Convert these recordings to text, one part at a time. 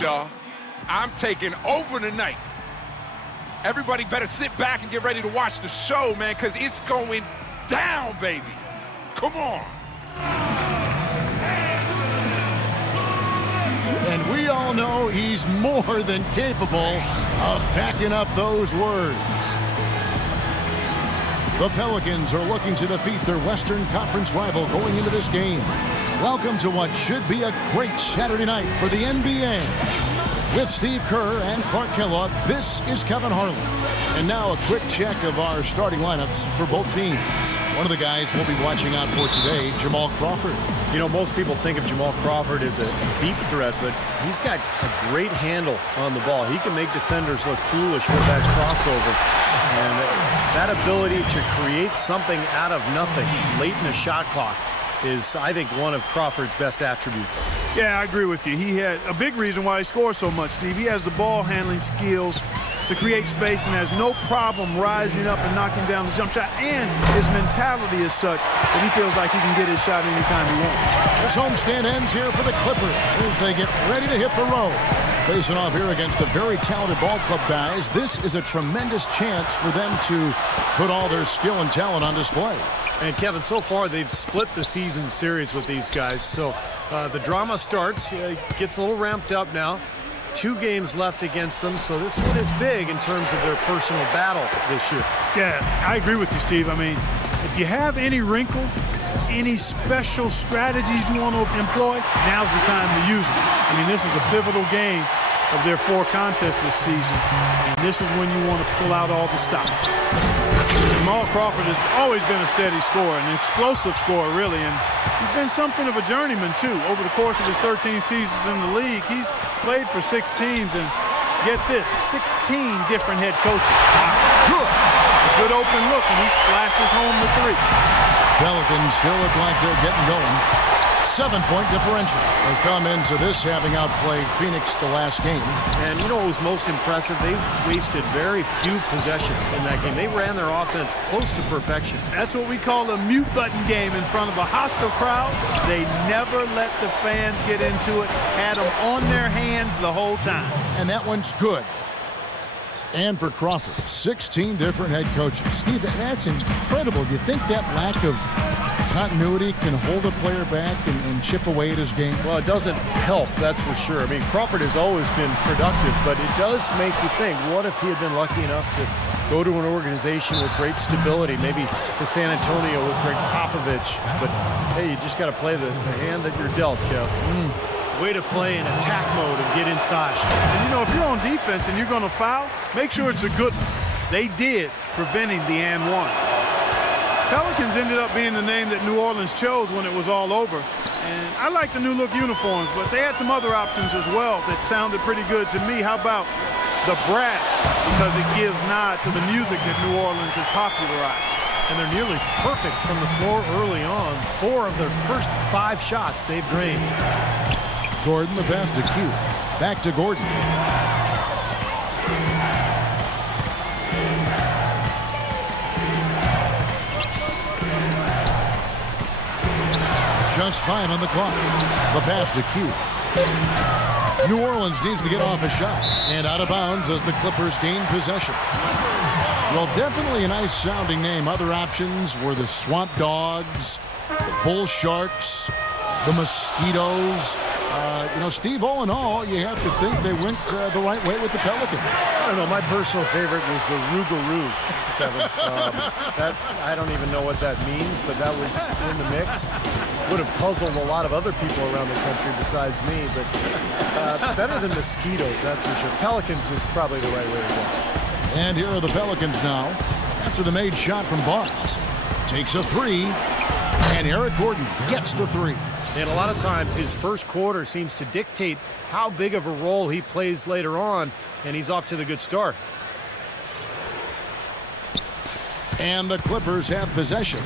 right, y'all. I'm taking over tonight. Everybody better sit back and get ready to watch the show, man, because it's going down, baby. Come on. And we all know he's more than capable of backing up those words. The Pelicans are looking to defeat their Western Conference rival going into this game. Welcome to what should be a great Saturday night for the NBA. With Steve Kerr and Clark Kellogg, this is Kevin Harlan. And now a quick check of our starting lineups for both teams. One of the guys we'll be watching out for today, Jamal Crawford. You know, most people think of Jamal Crawford as a deep threat, but he's got a great handle on the ball. He can make defenders look foolish with that crossover. And that ability to create something out of nothing late in the shot clock is, I think, one of Crawford's best attributes. Yeah, I agree with you. He had a big reason why he scores so much, Steve. He has the ball handling skills to create space and has no problem rising up and knocking down the jump shot. And his mentality is such that he feels like he can get his shot anytime he wants. This homestand ends here for the Clippers as they get ready to hit the road. Facing off here against a very talented ball club, guys. This is a tremendous chance for them to put all their skill and talent on display. And Kevin, so far they've split the season series with these guys. So the drama starts, gets a little ramped up now. 2 games left against them, so this one is big in terms of their personal battle this year. Yeah, I agree with you, Steve. I mean, if you have any wrinkles, any special strategies you want to employ, now's the time to use them. I mean, this is a pivotal game of their 4 contests this season, and this is when you want to pull out all the stops. Jamal Crawford has always been a steady scorer, an explosive scorer, really, and he's been something of a journeyman, too. Over the course of his 13 seasons in the league, he's played for 6 teams, and get this, 16 different head coaches. Wow. A good open look, and he splashes home the 3. Pelicans still look like they're getting going. 7-point differential. They come into this having outplayed Phoenix the last game. And you know what was most impressive? They wasted very few possessions in that game. They ran their offense close to perfection. That's what we call a mute button game in front of a hostile crowd. They never let the fans get into it. Had them on their hands the whole time. And that one's good. And for Crawford, 16 different head coaches. Steve, that's incredible. Do you think that lack of continuity can hold a player back and chip away at his game? Well, it doesn't help, that's for sure. I mean, Crawford has always been productive, but it does make you think, what if he had been lucky enough to go to an organization with great stability, maybe to San Antonio with Greg Popovich. But, hey, you just got to play the hand that you're dealt, Kev. Way to play in attack mode and get inside. And, you know, if you're on defense and you're going to foul, make sure it's a good one. They did, preventing the and one. Pelicans ended up being the name that New Orleans chose when it was all over. And I like the new look uniforms, but they had some other options as well that sounded pretty good to me. How about the brass? Because it gives nod to the music that New Orleans has popularized. And they're nearly perfect from the floor early on. 4 of their first 5 shots they've drained. Gordon, the pass to Q. Back to Gordon. Just 5 on the clock. The pass to Q. New Orleans needs to get off a shot. And out of bounds as the Clippers gain possession. Well, definitely a nice sounding name. Other options were the Swamp Dogs, the Bull Sharks, the Mosquitoes. You know, Steve, all in all, you have to think they went the right way with the Pelicans. I don't know. My personal favorite was the Rougarou, Kevin. I don't even know what that means, but that was in the mix. Would have puzzled a lot of other people around the country besides me, but better than Mosquitoes, that's for sure. Pelicans was probably the right way to go. And here are the Pelicans now. After the made shot from Barnes. Takes a 3. And Eric Gordon gets the 3. And a lot of times his first quarter seems to dictate how big of a role he plays later on. And he's off to the good start. And the Clippers have possession.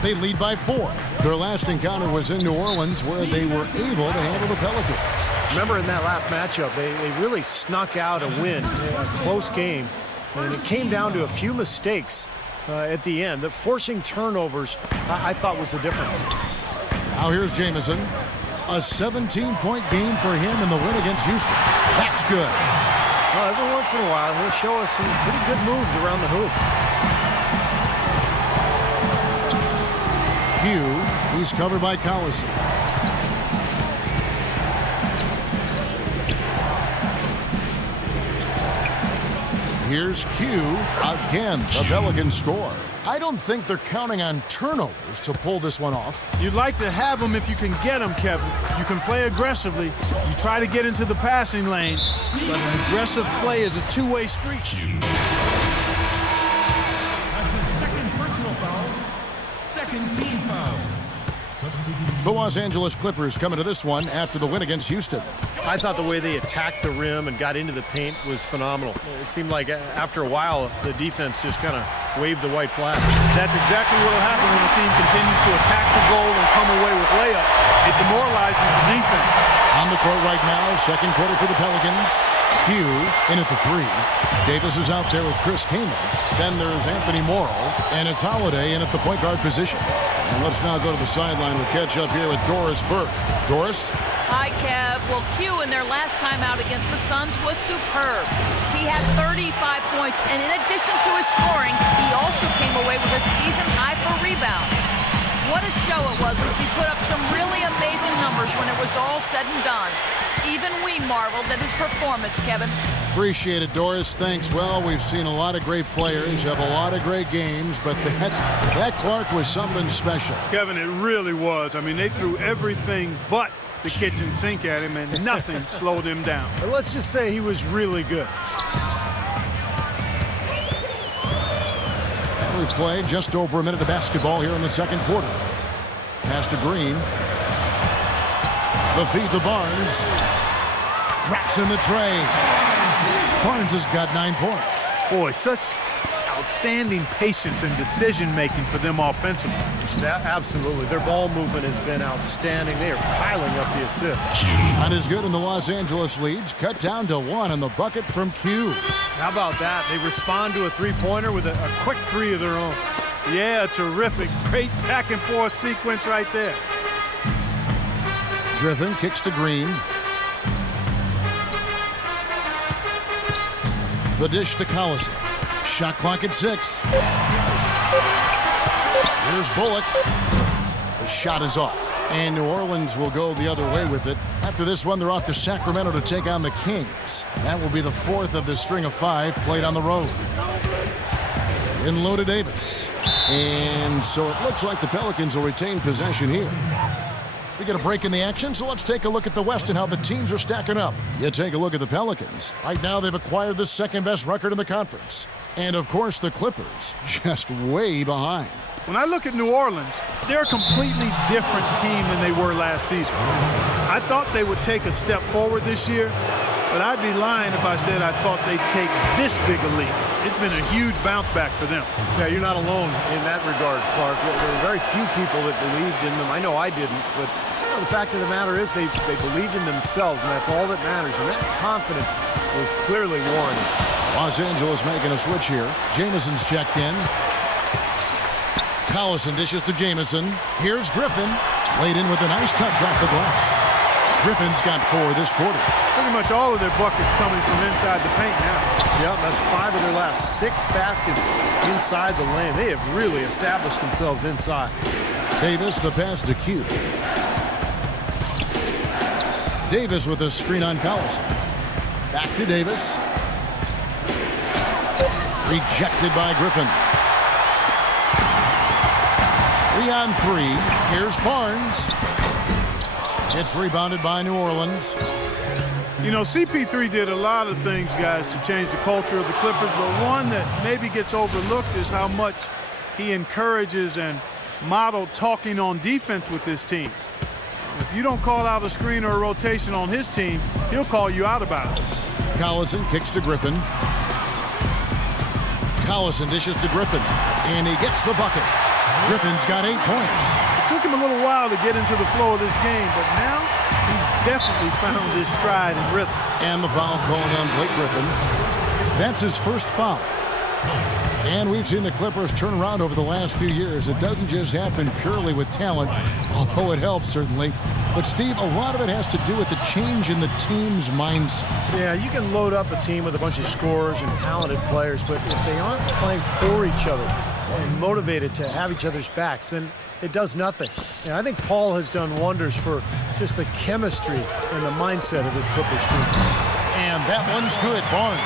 They lead by 4. Their last encounter was in New Orleans where they were able to handle the Pelicans. Remember in that last matchup, they really snuck out a win, a close game. And it came down to a few mistakes at the end. The forcing turnovers, I thought, was the difference. Now here's Jamison. A 17-point game for him in the win against Houston. That's good. Well, every once in a while, he'll show us some pretty good moves around the hoop. Q, he's covered by Collison. Here's Q. Again, the Pelicans score. I don't think they're counting on turnovers to pull this one off. You'd like to have them if you can get them, Kevin. You can play aggressively. You try to get into the passing lane, but an aggressive play is a two-way street. That's his second personal foul, second team foul. The Los Angeles Clippers coming to this one after the win against Houston. I thought the way they attacked the rim and got into the paint was phenomenal. It seemed like after a while, the defense just kind of waved the white flag. That's exactly what will happen when a team continues to attack the goal and come away with layups. It demoralizes the defense. On the court right now, second quarter for the Pelicans. Q in at the three. Davis is out there with Chris Kaman. Then there's Anthony Morrow, and it's Holiday in at the point guard position. And let's now go to the sideline. We'll catch up here with Doris Burke. Doris? Hi, Kev. Well, Q in their last time out against the Suns was superb. He had 35 points, and in addition to his scoring, he also came away with a season high for rebounds. What a show it was as he put up some really amazing numbers when it was all said and done. Even we marveled at his performance, Kevin. Appreciate it, Doris. Thanks. Well, we've seen a lot of great players, have a lot of great games, but that Clark was something special. Kevin, it really was. I mean, they threw everything but the kitchen sink at him, and nothing slowed him down. But let's just say he was really good. We played just over a minute of basketball here in the second quarter. Pass to Green. The feed to Barnes. Drops in the tray. Barnes has got 9 points. Boy, such outstanding patience and decision-making for them offensively. Absolutely. Their ball movement has been outstanding. They are piling up the assists. Not as good in the Los Angeles leads. Cut down to 1 on the bucket from Q. How about that? They respond to a three-pointer with a quick three of their own. Yeah, terrific. Great back-and-forth sequence right there. Griffin kicks to Green. The dish to Collison. Shot clock at 6. Here's Bullock. The shot is off. And New Orleans will go the other way with it. After this one, they're off to Sacramento to take on the Kings. That will be the 4th of the string of 5 played on the road. In low to Davis. And so it looks like the Pelicans will retain possession here. We get a break in the action, so let's take a look at the West and how the teams are stacking up. You take a look at the Pelicans. Right now, they've acquired the second-best record in the conference. And, of course, the Clippers, just way behind. When I look at New Orleans, they're a completely different team than they were last season. I thought they would take a step forward this year, but I'd be lying if I said I thought they'd take this big a leap. It's been a huge bounce back for them. Yeah, you're not alone in that regard, Clark. There were very few people that believed in them. I know I didn't, but the fact of the matter is they believed in themselves, and that's all that matters. And that confidence was clearly warranted. Los Angeles making a switch here. Jamison's checked in. Collison dishes to Jamison. Here's Griffin. Laid in with a nice touch off the glass. Griffin's got 4 this quarter. Pretty much all of their buckets coming from inside the paint now. Yep, that's 5 of their last 6 baskets inside the lane. They have really established themselves inside. Davis, the pass to Q. Davis with a screen on Collison. Back to Davis. Rejected by Griffin. 3 on 3. Here's Barnes. It's rebounded by New Orleans. You know, CP3 did a lot of things, guys, to change the culture of the Clippers, but one that maybe gets overlooked is how much he encourages and modeled talking on defense with this team. If you don't call out a screen or a rotation on his team, he'll call you out about it. Collison kicks to Griffin. Collison dishes to Griffin, and he gets the bucket. Griffin's got 8 points. It took him a little while to get into the flow of this game, but now he's definitely found his stride and rhythm. And the foul called on Blake Griffin. That's his first foul. And we've seen the Clippers turn around over the last few years. It doesn't just happen purely with talent, although it helps, certainly. But, Steve, a lot of it has to do with the change in the team's mindset. Yeah, you can load up a team with a bunch of scorers and talented players, but if they aren't playing for each other and motivated to have each other's backs, then it does nothing. And I think Paul has done wonders for just the chemistry and the mindset of this Clippers team. And that one's good. Barnes.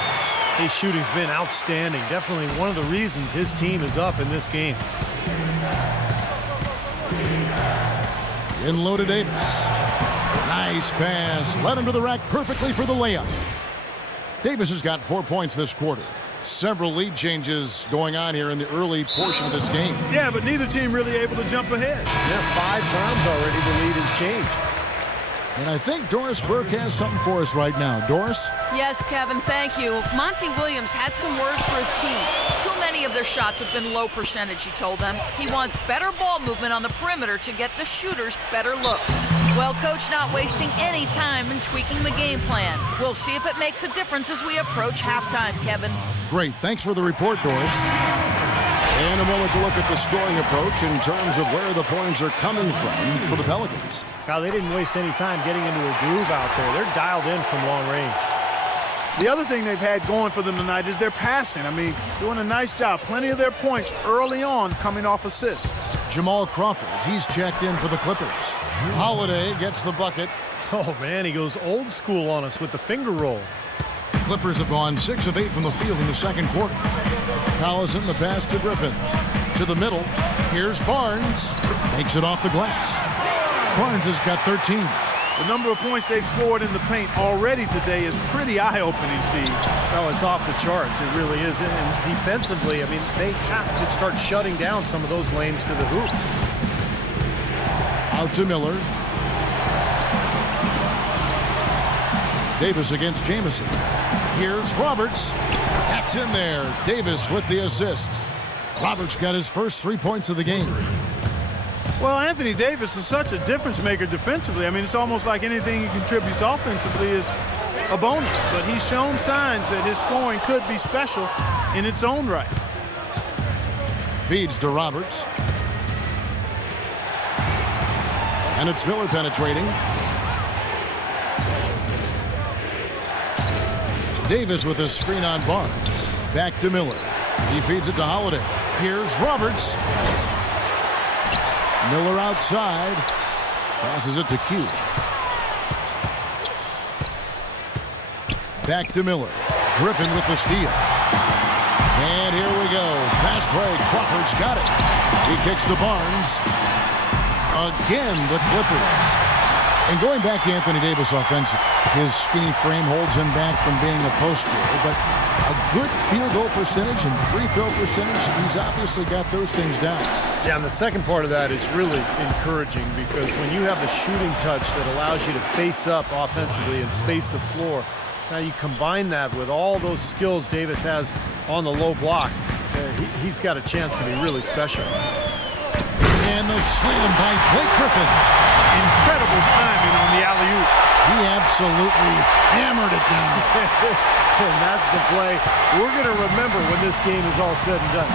His shooting's been outstanding. Definitely one of the reasons his team is up in this game. In low to Davis. Nice pass. Led him to the rack perfectly for the layup. Davis has got 4 points this quarter. Several lead changes going on here in the early portion of this game. Yeah, but neither team really able to jump ahead. Yeah, 5 times already the lead has changed. And I think Doris Burke has something for us right now. Doris? Yes, Kevin, thank you. Monty Williams had some words for his team. Too many of their shots have been low percentage, he told them. He wants better ball movement on the perimeter to get the shooters better looks. Well, Coach not wasting any time in tweaking the game plan. We'll see if it makes a difference as we approach halftime, Kevin. Great. Thanks for the report, Doris. And a moment to look at the scoring approach in terms of where the points are coming from for the Pelicans. Now, they didn't waste any time getting into a groove out there. They're dialed in from long range. The other thing they've had going for them tonight is their passing. I mean, doing a nice job. Plenty of their points early on coming off assists. Jamal Crawford, he's checked in for the Clippers. Holiday gets the bucket. Oh, man, he goes old school on us with the finger roll. The Clippers have gone 6 of 8 from the field in the second quarter. Collison, the pass to Griffin. To the middle. Here's Barnes. Makes it off the glass. Barnes has got 13. The number of points they've scored in the paint already today is pretty eye-opening, Steve. Oh, it's off the charts. It really is. And defensively, I mean, they have to start shutting down some of those lanes to the hoop. Out to Miller. Davis against Jamison. Here's Roberts. That's in there. Davis with the assist. Roberts got his first 3 points of the game. Well, Anthony Davis is such a difference maker defensively. I mean, it's almost like anything he contributes offensively is a bonus. But he's shown signs that his scoring could be special in its own right. Feeds to Roberts. And it's Miller penetrating. Davis with a screen on Barnes. Back to Miller. He feeds it to Holiday. Here's Roberts. Miller outside. Passes it to Q. Back to Miller. Griffin with the steal. And here we go. Fast break. Crawford's got it. He kicks to Barnes. Again, the Clippers. And going back to Anthony Davis offensive, his skinny frame holds him back from being a post scorer, but a good field goal percentage and free throw percentage, he's obviously got those things down. Yeah, and the second part of that is really encouraging because when you have the shooting touch that allows you to face up offensively and space the floor, now you combine that with all those skills Davis has on the low block, he's got a chance to be really special. And the slam by Blake Griffin. Incredible timing on the alley-oop. He absolutely hammered it down. And that's the play we're going to remember when this game is all said and done.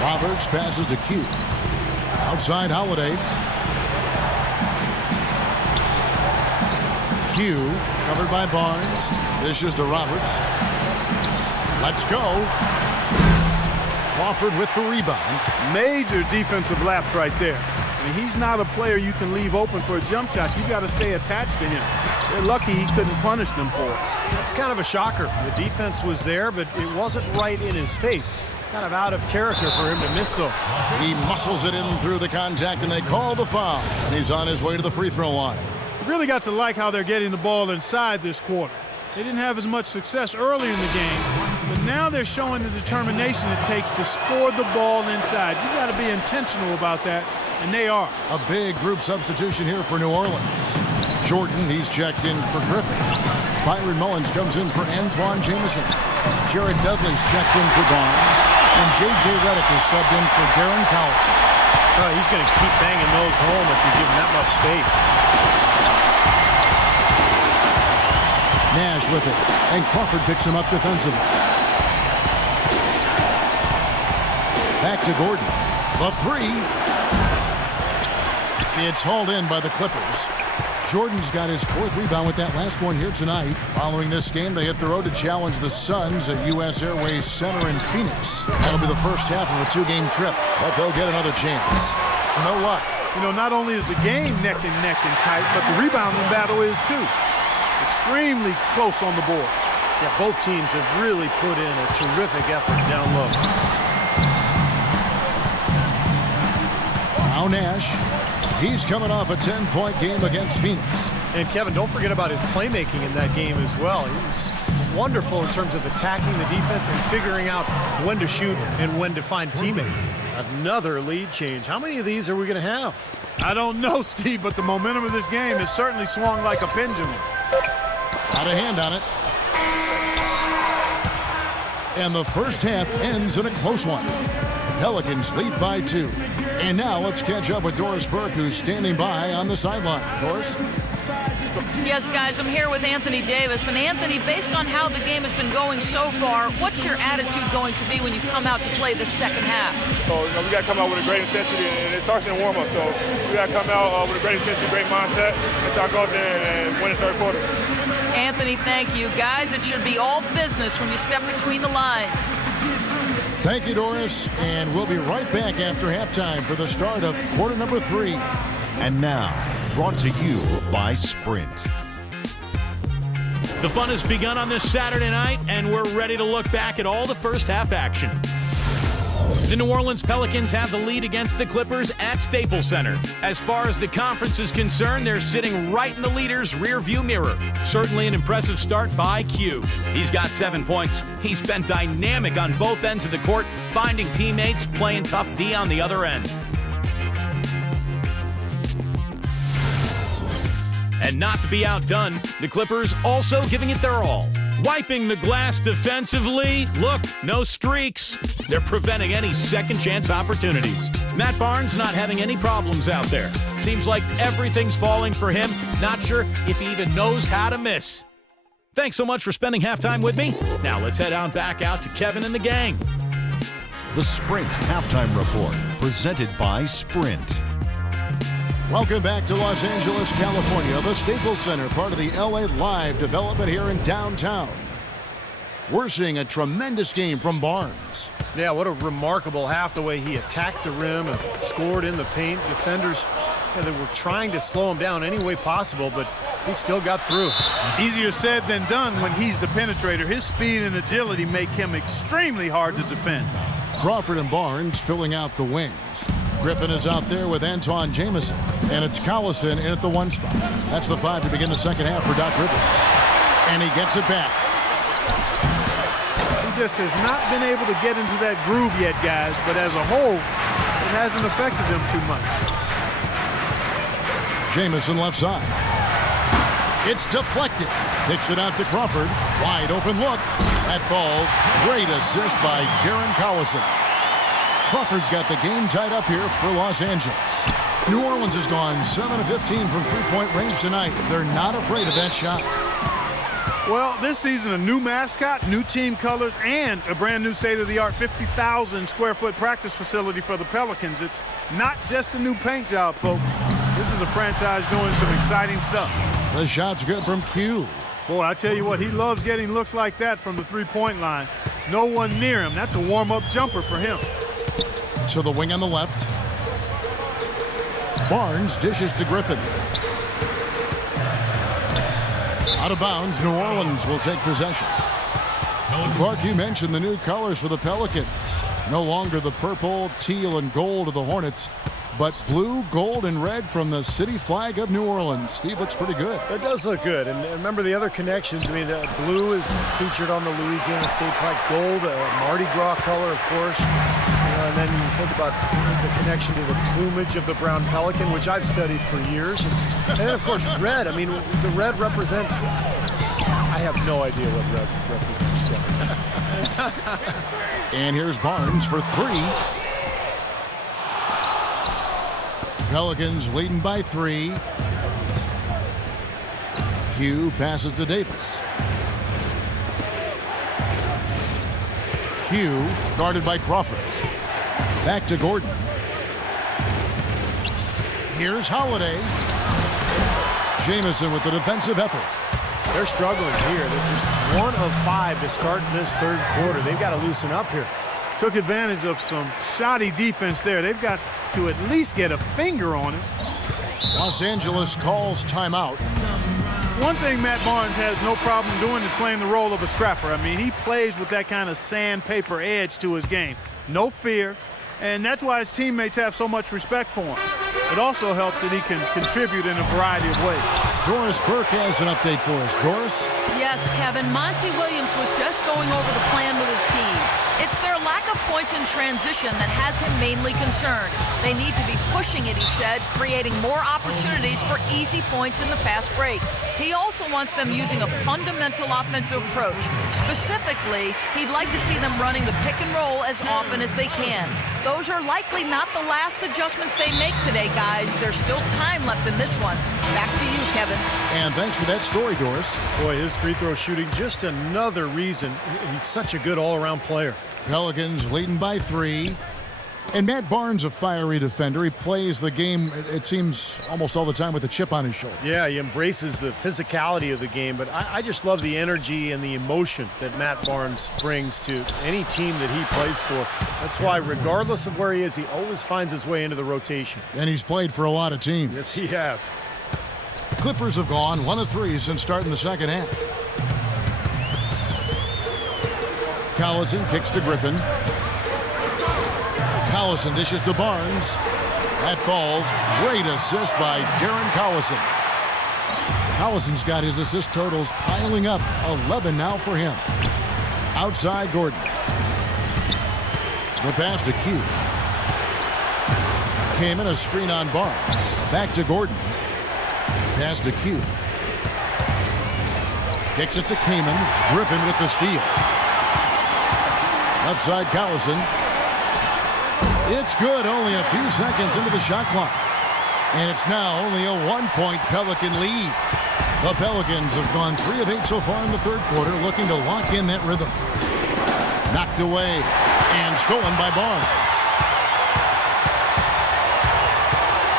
Roberts passes to Q. Outside Holiday. Q covered by Barnes. Dishes to Roberts. Let's go. Crawford with the rebound. Major defensive lapse right there. I mean, he's not a player you can leave open for a jump shot. You got to stay attached to him. They're lucky he couldn't punish them for it. That's kind of a shocker. The defense was there, but it wasn't right in his face. Kind of out of character for him to miss those. He muscles it in through the contact, and they call the foul. And he's on his way to the free throw line. You really got to like how they're getting the ball inside this quarter. They didn't have as much success early in the game, but now they're showing the determination it takes to score the ball inside. You got to be intentional about that, and they are. A big group substitution here for New Orleans. Jordan, he's checked in for Griffin. Byron Mullins comes in for Antoine Jamison. Jared Dudley's checked in for Barnes. And J.J. Redick is subbed in for Darren Collison. Oh, he's going to keep banging those home if you give him that much space. Nash with it, and Crawford picks him up defensively. Back to Gordon. The three. It's hauled in by the Clippers. Jordan's got his 4th rebound with that last one here tonight. Following this game, they hit the road to challenge the Suns at U.S. Airways Center in Phoenix. That'll be the first half of a 2-game trip, but they'll get another chance. No luck. You know, not only is the game neck and tight, but the rebounding battle is too. Extremely close on the board. Yeah, both teams have really put in a terrific effort down low. Now Nash. He's coming off a 10-point game against Phoenix. And Kevin, don't forget about his playmaking in that game as well. He was wonderful in terms of attacking the defense and figuring out when to shoot and when to find teammates. Another lead change. How many of these are we going to have? I don't know, Steve, but the momentum of this game has certainly swung like a pendulum. Out of hand on it. And the first half ends in a close one. Pelicans lead by 2. And now let's catch up with Doris Burke, who's standing by on the sideline. Doris? Yes, guys, I'm here with Anthony Davis. And Anthony, based on how the game has been going so far, what's your attitude going to be when you come out to play the second half? So, we got to come out with a great intensity, and it starts in the warm-up. So we got to come out with a great intensity, great mindset, and try to go out there and win the third quarter. Anthony, thank you. Guys, it should be all business when you step between the lines. Thank you, Doris. And we'll be right back after halftime for the start of quarter number 3. And now, brought to you by Sprint. The fun has begun on this Saturday night, and we're ready to look back at all the first half action. The New Orleans Pelicans have the lead against the Clippers at Staples Center. As far as the conference is concerned, they're sitting right in the leader's rearview mirror. Certainly an impressive start by Q. He's got 7 points. He's been dynamic on both ends of the court, finding teammates, playing tough D on the other end. And not to be outdone, the Clippers also giving it their all. Wiping the glass defensively. Look, no streaks. They're preventing any second chance opportunities. Matt Barnes not having any problems out there. Seems like everything's falling for him. Not sure if he even knows how to miss. Thanks so much for spending halftime with me. Now let's head on back out to Kevin and the gang. The Sprint Halftime Report, presented by Sprint. Welcome back to Los Angeles, California, the Staples Center, part of the LA Live development here in downtown. We're seeing a tremendous game from Barnes. Yeah, what a remarkable half, the way he attacked the rim and scored in the paint. Defenders, they were trying to slow him down any way possible, but he still got through. Easier said than done when he's the penetrator. His speed and agility make him extremely hard to defend. Crawford and Barnes filling out the wings. Griffin is out there with Antawn Jamison, and it's Collison in at the 1 spot. That's the 5 to begin the second half for Doc Rivers. And he gets it back. He just has not been able to get into that groove yet, guys, but as a whole, it hasn't affected them too much. Jamison left side. It's deflected. Picks it out to Crawford. Wide open look. That falls. Great assist by Darren Collison. Crawford's got the game tied up here for Los Angeles. New Orleans has gone 7 of 15 from three-point range tonight. They're not afraid of that shot. Well, this season, a new mascot, new team colors, and a brand new state-of-the-art 50,000 square foot practice facility for the Pelicans. It's not just a new paint job, folks. This is a franchise doing some exciting stuff. The shot's good from Q. Boy, I tell you what, he loves getting looks like that from the three-point line. No one near him. That's a warm-up jumper for him. To the wing on the left. Barnes dishes to Griffin. Out of bounds, New Orleans will take possession. Clark, you mentioned the new colors for the Pelicans. No longer the purple, teal, and gold of the Hornets, but blue, gold, and red from the city flag of New Orleans. Steve, looks pretty good. It does look good. And remember the other connections. I mean, blue is featured on the Louisiana State flag. Gold, Mardi Gras color, of course. And then you think about the connection to the plumage of the brown pelican, which I've studied for years. And then, of course, red. I mean, the red represents... I have no idea what red represents. And here's Barnes for 3. Pelicans leading by 3. Q passes to Davis. Q guarded by Crawford. Back to Gordon. Here's Holiday. Jamison with the defensive effort. They're struggling here. They're just 1 of 5 to start this third quarter. They've got to loosen up here. Took advantage of some shoddy defense there. They've got to at least get a finger on it. Los Angeles calls timeout. One thing Matt Barnes has no problem doing is playing the role of a scrapper. I mean, he plays with that kind of sandpaper edge to his game. No fear, and that's why his teammates have so much respect for him. It also helps that he can contribute in a variety of ways. Doris Burke has an update for us. Doris? Yes, Kevin. Monty Williams was just going over the plan with his team. It's their lack of points in transition that has him mainly concerned. They need to be pushing it, he said, creating more opportunities for easy points in the fast break. He also wants them using a fundamental offensive approach. Specifically, he'd like to see them running the pick and roll as often as they can. Those are likely not the last adjustments they make today, guys. There's still time left in this one. Back to you, Kevin. And thanks for that story, Doris. Boy, his free throw shooting, just another reason he's such a good all-around player. Pelicans leading by 3. And Matt Barnes, a fiery defender. He plays the game, it seems, almost all the time with a chip on his shoulder. Yeah, he embraces the physicality of the game, but I just love the energy and the emotion that Matt Barnes brings to any team that he plays for. That's why, regardless of where he is, he always finds his way into the rotation. And he's played for a lot of teams. Yes, he has. Clippers have gone 1 of 3 since starting the second half. Collison kicks to Griffin. Collison dishes to Barnes. That falls. Great assist by Darren Collison. Collison's got his assist totals piling up. 11 now for him. Outside Gordon. The pass to Q. Came in a screen on Barnes. Back to Gordon. Pass to Q. Kicks it to Kaman. Griffin with the steal. Left side Collison. It's good, only a few seconds into the shot clock. And it's now only a 1-point Pelican lead. The Pelicans have gone 3 of 8 so far in the third quarter, looking to lock in that rhythm. Knocked away and stolen by Barnes.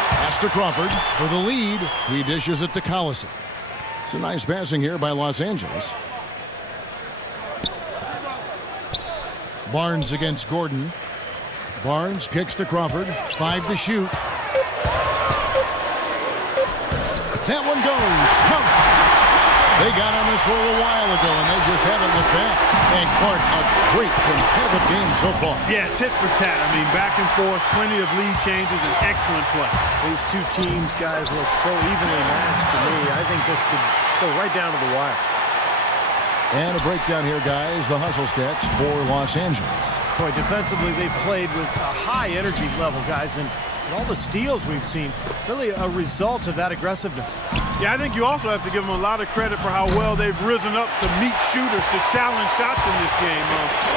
Pass to Crawford for the lead. He dishes it to Collison. It's a nice passing here by Los Angeles. Barnes against Gordon. Barnes kicks to Crawford. 5 to shoot. That one goes. Come. They got on this roll a while ago, and they just haven't looked back. And Clark, a great competitive game so far. Yeah, tit for tat. I mean, back and forth, plenty of lead changes, and excellent play. These two teams, guys, look so evenly matched to me. I think this could go right down to the wire. And a breakdown here, guys. The hustle stats for Los Angeles. Boy, defensively, they've played with a high energy level, guys, and all the steals we've seen, really a result of that aggressiveness. Yeah, I think you also have to give them a lot of credit for how well they've risen up to meet shooters, to challenge shots in this game.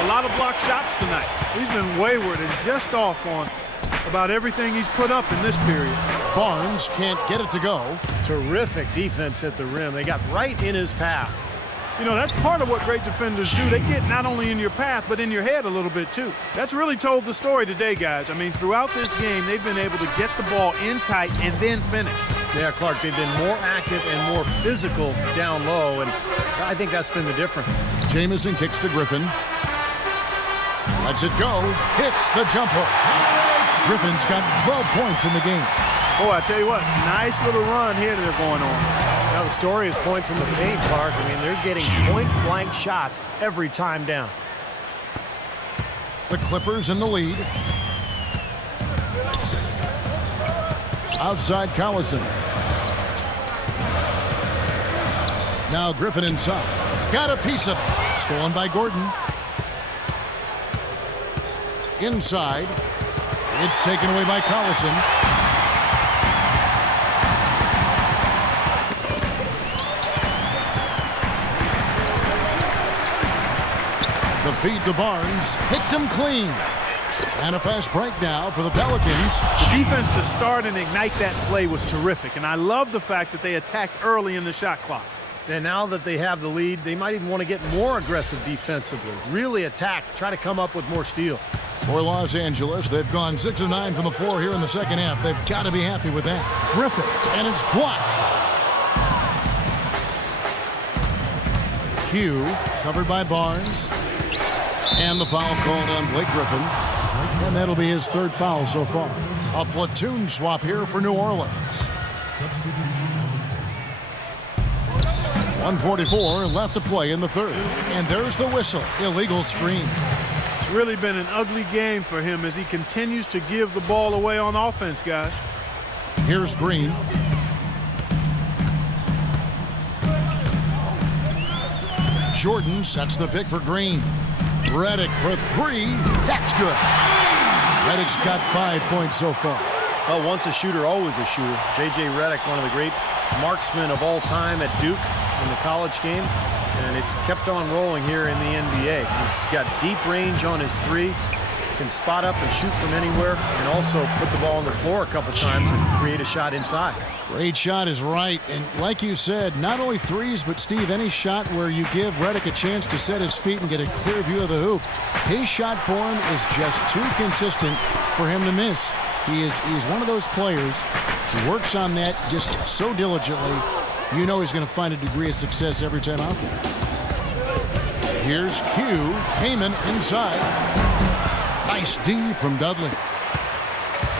A lot of blocked shots tonight. He's been wayward and just off on about everything he's put up in this period. Barnes can't get it to go. Terrific defense at the rim. They got right in his path. You know, that's part of what great defenders do. They get not only in your path, but in your head a little bit, too. That's really told the story today, guys. I mean, throughout this game, they've been able to get the ball in tight and then finish. Yeah, Clark, they've been more active and more physical down low, and I think that's been the difference. Jamison kicks to Griffin. Lets it go. Hits the jumper. Griffin's got 12 points in the game. Boy, I tell you what, nice little run here they're going on. Now the story is points in the paint, Clark. I mean, they're getting point-blank shots every time down. The Clippers in the lead. Outside Collison. Now Griffin inside. Got a piece of it. Stolen by Gordon. Inside. It's taken away by Collison. The feed to Barnes. Picked him clean. And a fast break now for the Pelicans. The defense to start and ignite that play was terrific, and I love the fact that they attacked early in the shot clock. And now that they have the lead, they might even want to get more aggressive defensively. Really attack, try to come up with more steals. For Los Angeles, they've gone 6 of 9 from the floor here in the second half. They've got to be happy with that. Griffin, and it's blocked. Q, covered by Barnes. And the foul called on Blake Griffin. And that'll be his third foul so far. A platoon swap here for New Orleans. 1:44 left to play in the third. And there's the whistle. Illegal screen. It's really been an ugly game for him as he continues to give the ball away on offense, guys. Here's Green. Jordan sets the pick for Green. Redick for three. That's good. Redick's got 5 points so far. Well, once a shooter, always a shooter. J.J. Redick, one of the great marksmen of all time at Duke in the college game. And it's kept on rolling here in the NBA. He's got deep range on his three. Can spot up and shoot from anywhere, and also put the ball on the floor a couple times and create a shot inside. Great shot is right. And like you said, not only threes, but Steve, any shot where you give Redick a chance to set his feet and get a clear view of the hoop, his shot form is just too consistent for him to miss. He's one of those players who works on that just so diligently. You know he's going to find a degree of success every time out there. Here's Q. Heyman inside. Nice D from Dudley.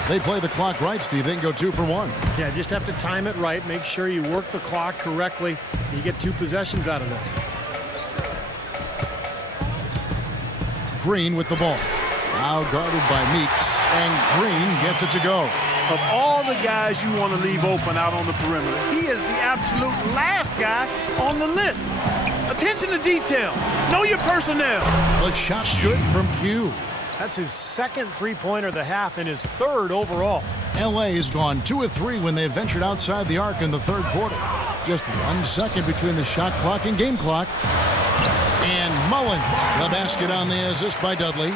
They play the clock right, Steve. They can go 2 for 1. Yeah, just have to time it right. Make sure you work the clock correctly. You get 2 possessions out of this. Green with the ball. Now guarded by Meeks. And Green gets it to go. Of all the guys you want to leave open out on the perimeter, he is the absolute last guy on the list. Attention to detail. Know your personnel. The shot's good from Q. That's his second three-pointer of the half and his third overall. L.A. has gone 2 of 3 when they ventured outside the arc in the third quarter. Just 1 second between the shot clock and game clock. And Mullins, the basket on the assist by Dudley.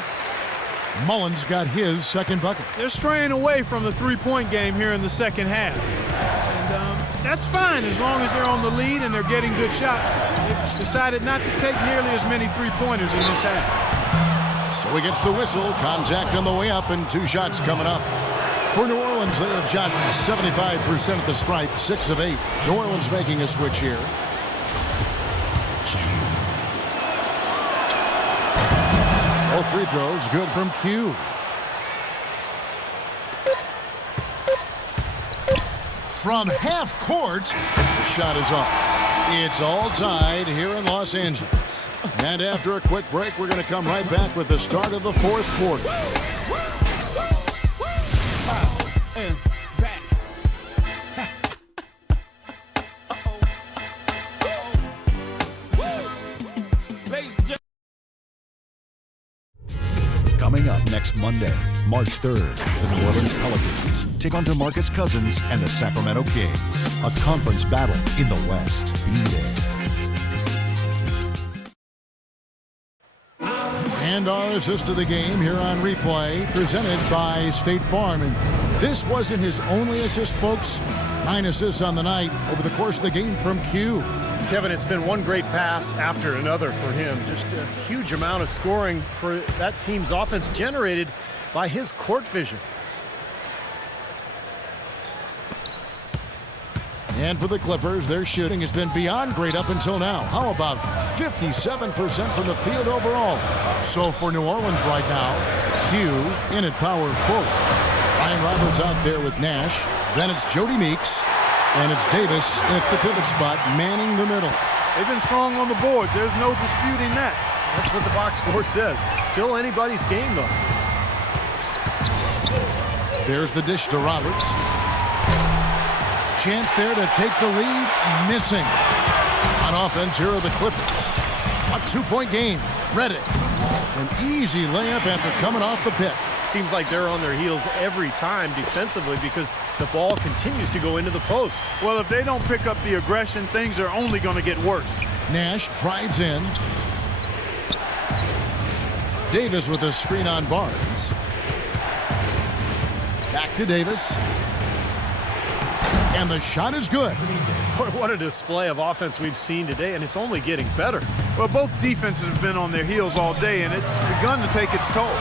Mullins got his second bucket. They're straying away from the three-point game here in the second half. And that's fine as long as they're on the lead and they're getting good shots. They've decided not to take nearly as many three-pointers in this half. So he gets the whistle. Contact on the way up and 2 shots coming up. For New Orleans, they have shot 75% at the stripe, 6 of 8. New Orleans making a switch here. All free throws good from Q. From half court, the shot is off. It's all tied here in Los Angeles. And after a quick break, we're going to come right back with the start of the fourth quarter. Coming up next Monday, March 3rd, the New Orleans Pelicans take on DeMarcus Cousins and the Sacramento Kings. A conference battle in the West. Be there. And our assist of the game here on replay, presented by State Farm. And this wasn't his only assist, folks. 9 assists on the night over the course of the game from Q. Kevin, it's been one great pass after another for him. Just a huge amount of scoring for that team's offense generated by his court vision. And for the Clippers, their shooting has been beyond great up until now. How about 57% from the field overall? So for New Orleans right now, Q in at power forward. Ryan Roberts out there with Nash. Then it's Jody Meeks. And it's Davis at the pivot spot, manning the middle. They've been strong on the boards. There's no disputing that. That's what the box score says. Still anybody's game, though. There's the dish to Roberts. Chance there to take the lead. Missing. On offense, here are the Clippers. A 2-point game. Redick. An easy layup after coming off the pick. Seems like they're on their heels every time defensively because the ball continues to go into the post. Well, if they don't pick up the aggression, things are only going to get worse. Nash drives in. Davis with a screen on Barnes. Back to Davis. And the shot is good. What a display of offense we've seen today, and it's only getting better. Well, both defenses have been on their heels all day, and it's begun to take its toll.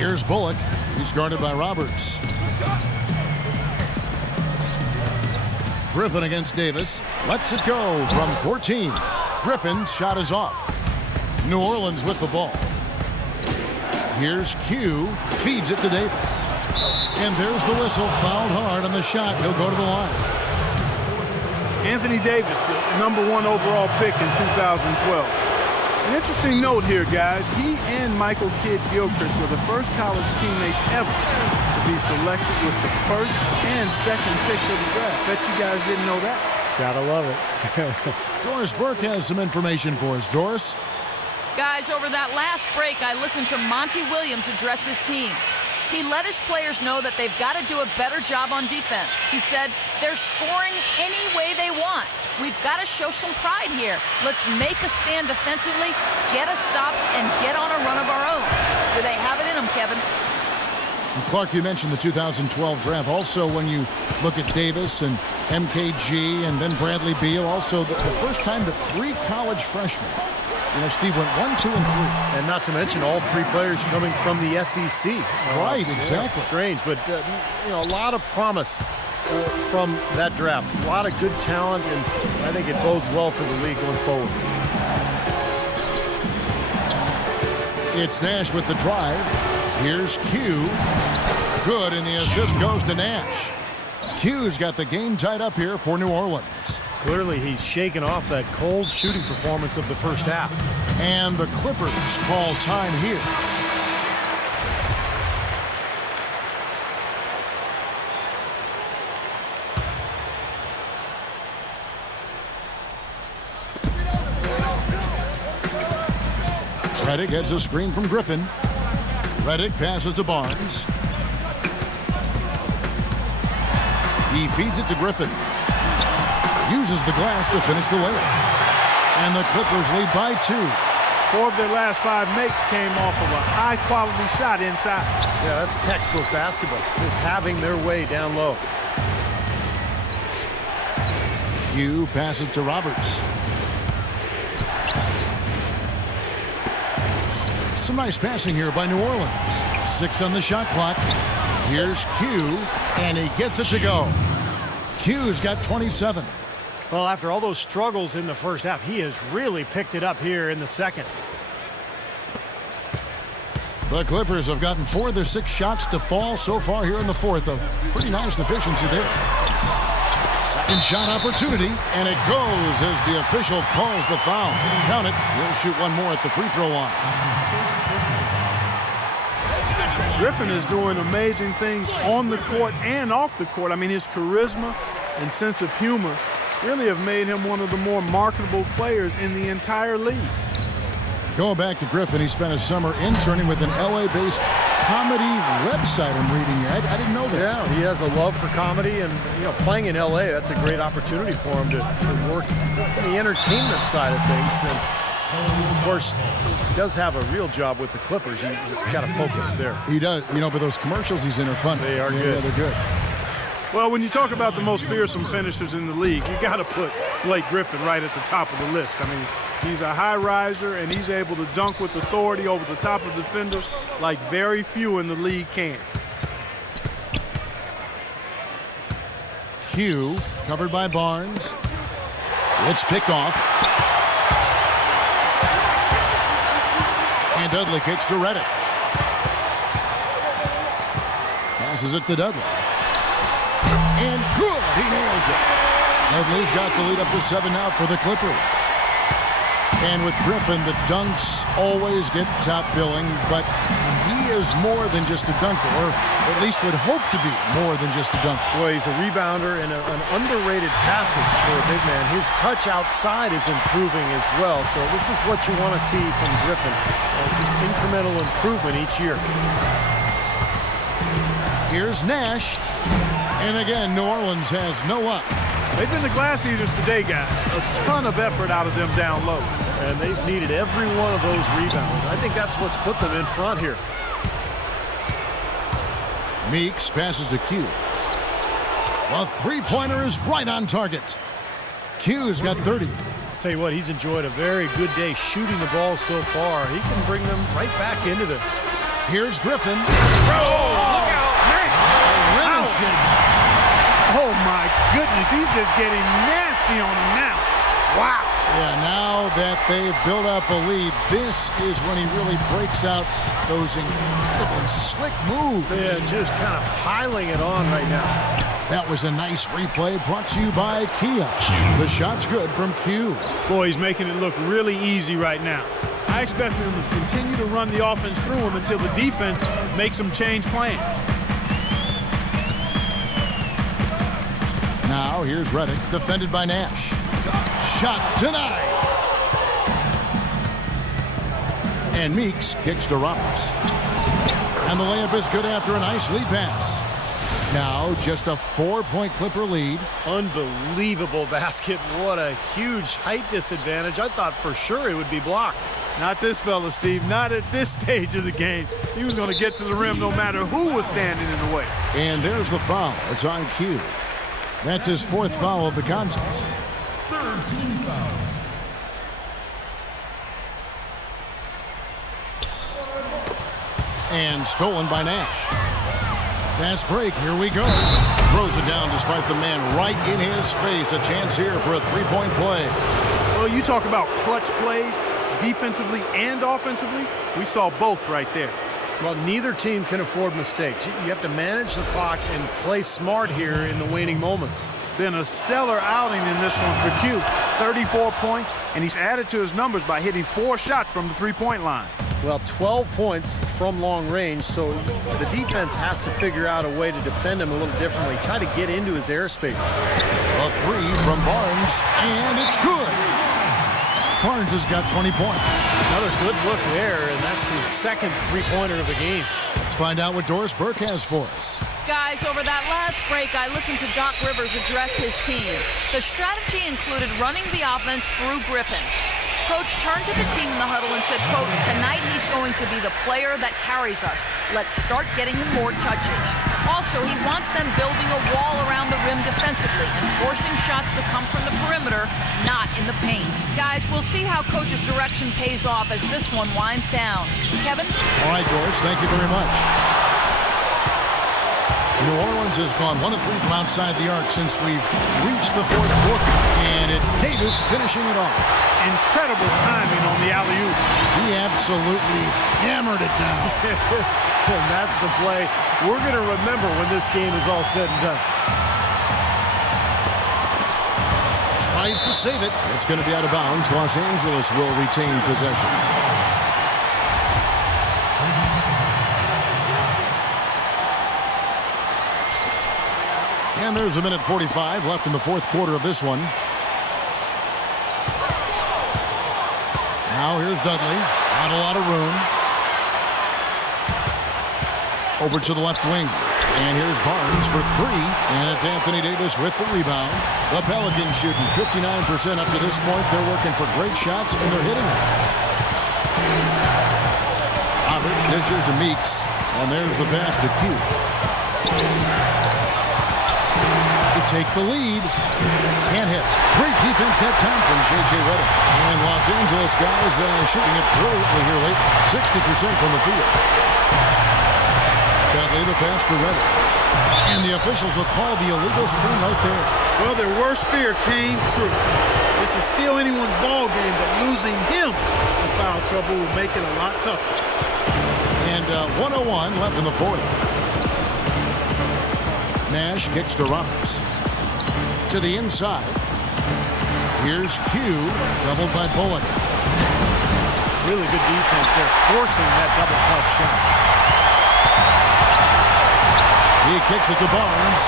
Here's Bullock. He's guarded by Roberts. Griffin against Davis. Lets it go from 14. Griffin's shot is off. New Orleans with the ball. Here's Q. Feeds it to Davis. And there's the whistle. Fouled hard on the shot. He'll go to the line. Anthony Davis, the #1 overall pick in 2012. An interesting note here, guys. He and Michael Kidd-Gilchrist were the first college teammates ever to be selected with the first and second picks of the draft. Bet you guys didn't know that. Gotta love it. Doris Burke has some information for us. Doris? Guys, over that last break, I listened to Monty Williams address his team. He let his players know that they've got to do a better job on defense. He said, they're scoring any way they want. We've got to show some pride here. Let's make a stand defensively, get us stops, and get on a run of our own. Do they have it in them, Kevin? And Clark, you mentioned the 2012 draft. Also, when you look at Davis and MKG and then Bradley Beal, also the first time that 3 college freshmen, Steve, went 1, 2, and 3. And not to mention all 3 players coming from the SEC. Right, exactly. Yeah, strange, but a lot of promise from that draft. A lot of good talent, and I think it bodes well for the league going forward. It's Nash with the drive. Here's Q. Good, and the assist goes to Nash. Q's got the game tied up here for New Orleans. Clearly, he's shaken off that cold shooting performance of the first half. And the Clippers call time here. Redick gets a screen from Griffin. Redick passes to Barnes. He feeds it to Griffin. Uses the glass to finish the layup. And the Clippers lead by 2. 4 of their last 5 makes came off of a high-quality shot inside. Yeah, that's textbook basketball. Just having their way down low. Q passes to Roberts. Some nice passing here by New Orleans. 6 on the shot clock. Here's Q, and he gets it to go. Q's got 27. Well, after all those struggles in the first half, he has really picked it up here in the second. The Clippers have gotten 4 of their 6 shots to fall so far here in the fourth. A pretty nice efficiency there. Second shot opportunity, and it goes as the official calls the foul. Count it. He'll shoot 1 more at the free throw line. Griffin is doing amazing things on the court and off the court. I mean, his charisma and sense of humor really have made him one of the more marketable players in the entire league. Going back to Griffin, he spent his summer interning with an LA-based comedy website, I'm reading here. I didn't know that. Yeah, he has a love for comedy, and playing in LA, that's a great opportunity for him to work in the entertainment side of things. And of course, he does have a real job with the Clippers. He's got to focus there. He does. But those commercials he's in are fun. They are good. Yeah, they're good. Well, when you talk about the most fearsome finishers in the league, you got to put Blake Griffin right at the top of the list. I mean, he's a high riser, and he's able to dunk with authority over the top of defenders like very few in the league can. Q, covered by Barnes. It's picked off. And Dudley kicks to Redick. Passes it to Dudley. And good, he nails it. Dudley's got the lead up to 7 now for the Clippers. And with Griffin, the dunks always get top billing, but he is more than just a dunker, or at least would hope to be more than just a dunker. Well, he's a rebounder and an underrated passer for a big man. His touch outside is improving as well, so this is what you want to see from Griffin. Just incremental improvement each year. Here's Nash. And again, New Orleans has no up. They've been the glass eaters today, guys. A ton of effort out of them down low. And they've needed every one of those rebounds. I think that's what's put them in front here. Meeks passes to Q. A three-pointer is right on target. Q's got 30. I'll tell you what, he's enjoyed a very good day shooting the ball so far. He can bring them right back into this. Here's Griffin. Look out, man. Finishing. Oh, my goodness. He's just getting nasty on him now. Wow. Yeah, now that they've built up a lead, this is when he really breaks out those incredibly slick moves. Yeah, just kind of piling it on right now. That was a nice replay brought to you by Kia. The shot's good from Q. Boy, he's making it look really easy right now. I expect him to continue to run the offense through him until the defense makes him change plans. Now here's Reddick, defended by Nash. Shot denied. And Meeks kicks to Roberts. And the layup is good after a nice lead pass. Now just a 4-point Clipper lead. Unbelievable basket. What a huge height disadvantage. I thought for sure it would be blocked. Not this fella, Steve. Not at this stage of the game. He was going to get to the rim no matter who was standing in the way. And there's the foul. It's on Q. That's his 4th foul of the contest. Third team foul. And stolen by Nash. Fast break, here we go. Throws it down despite the man right in his face. A chance here for a 3-point play. Well, you talk about clutch plays, defensively and offensively. We saw both right there. Well, neither team can afford mistakes. You have to manage the clock and play smart here in the waning moments. Then a stellar outing in this one for Q. 34 points, and he's added to his numbers by hitting 4 shots from the 3-point line. Well, 12 points from long range, so the defense has to figure out a way to defend him a little differently. Try to get into his airspace. A 3 from Barnes, and it's good. Barnes has got 20 points. Another good look there, and that's his 2nd 3-pointer of the game. Let's find out what Doris Burke has for us. Guys, over that last break, I listened to Doc Rivers address his team. The strategy included running the offense through Griffin. Coach turned to the team in the huddle and said, quote, tonight he's going to be the player that carries us. Let's start getting him more touches. Also, he wants them building a wall around the rim defensively and forcing shots to come from the perimeter, not in the paint. Guys, we'll see how Coach's direction pays off as this one winds down. Kevin? All right, Doris, thank you very much. New Orleans has gone 1 of 3 from outside the arc since we've reached the 4th quarter. And it's Davis finishing it off. Incredible timing on the alley-oop. He absolutely hammered it down. And that's the play we're going to remember when this game is all said and done. Tries to save it. It's going to be out of bounds. Los Angeles will retain possession. And there's a minute 45 left in the 4th quarter of this one. Now here's Dudley. Not a lot of room. Over to the left wing. And here's Barnes for 3. And it's Anthony Davis with the rebound. The Pelicans shooting 59% up to this point. They're working for great shots, and they're hitting them. Roberts dishes to Meeks. And there's the pass to Q. To take the lead. Can't hit. Great defense that time from J.J. Redick. And Los Angeles guys shooting it brilliantly here late. 60% from the field. Dudley the pass to Redick. And the officials will call the illegal screen right there. Well, their worst fear came true. This is still anyone's ball game, but losing him to foul trouble will make it a lot tougher. And 1:01 left in the 4th. Nash kicks to Roberts. To the inside. Here's Q, doubled by Bullock. Really good defense there, forcing that double clutch shot. He kicks it to Barnes.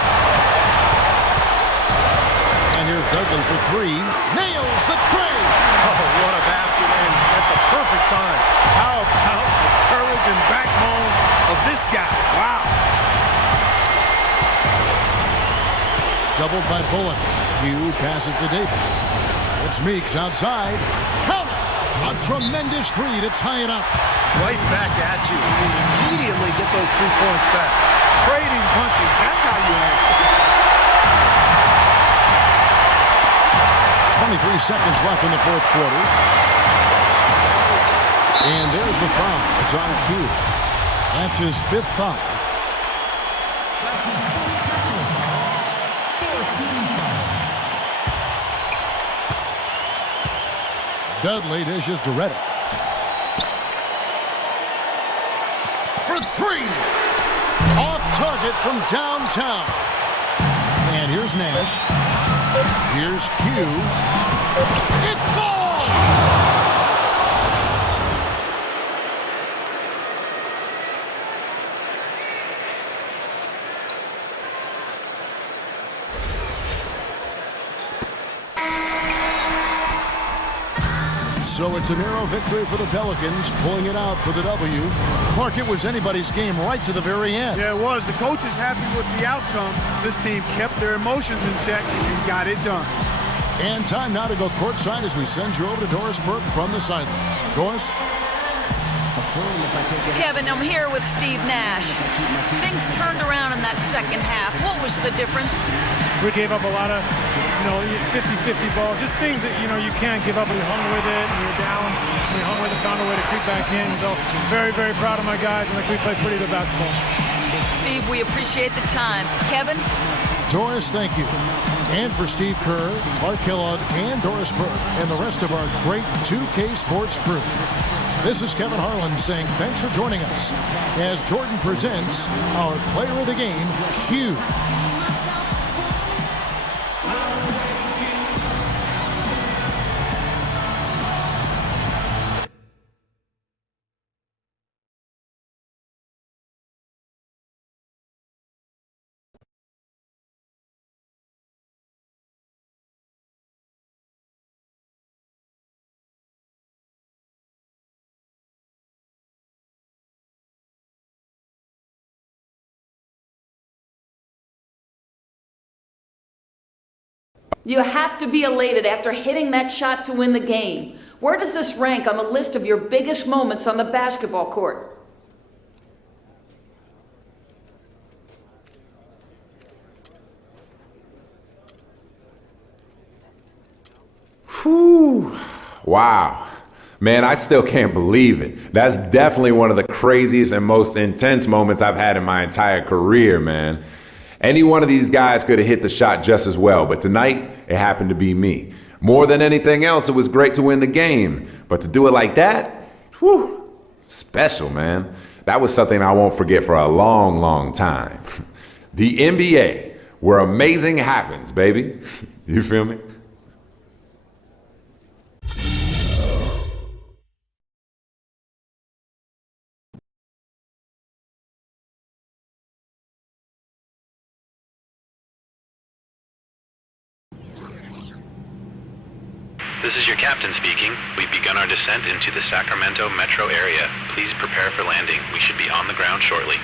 And here's Dudley for 3. Nails the tray. Oh, what a basket in at the perfect time. How about the courage and backbone of this guy? Wow. Doubled by Bullock. Q passes to Davis. It's Meeks outside. Count it! A tremendous 3 to tie it up. Right back at you. Immediately get those 3 points back. Trading punches, that's how you answer. 23 seconds left in the 4th quarter. And there's the foul. It's on Q. That's his 5th foul. That's his 4th personal foul. 4th team foul. Dudley dishes to Redick. For 3. Off target from downtown. And here's Nash. Here's Q. It falls! So it's a narrow victory for the Pelicans, pulling it out for the W. Clark, it was anybody's game right to the very end. Yeah, it was. The coach is happy with the outcome. This team kept their emotions in check and got it done. And time now to go courtside as we send you over to Doris Burke from the sideline. Doris? Kevin, I'm here with Steve Nash. Things turned around in that second half. What was the difference? We gave up a lot of, 50-50 balls. Just things that, you can't give up. We hung with it, and we were down. We hung with it, found a way to creep back in. So very, very proud of my guys, and we played pretty good basketball. Steve, we appreciate the time. Kevin? Doris, thank you. And for Steve Kerr, Mark Kellogg, and Doris Burke, and the rest of our great 2K Sports crew. This is Kevin Harlan saying thanks for joining us as Jordan presents our player of the game, Q. You have to be elated after hitting that shot to win the game. Where does this rank on the list of your biggest moments on the basketball court? Whew. Wow. Man, I still can't believe it. That's definitely one of the craziest and most intense moments I've had in my entire career, man. Any one of these guys could have hit the shot just as well, but tonight, it happened to be me. More than anything else, it was great to win the game. But to do it like that, whew, special, man. That was something I won't forget for a long, long time. The NBA, where amazing happens, baby. You feel me? This is your captain speaking. We've begun our descent into the Sacramento metro area. Please prepare for landing. We should be on the ground shortly.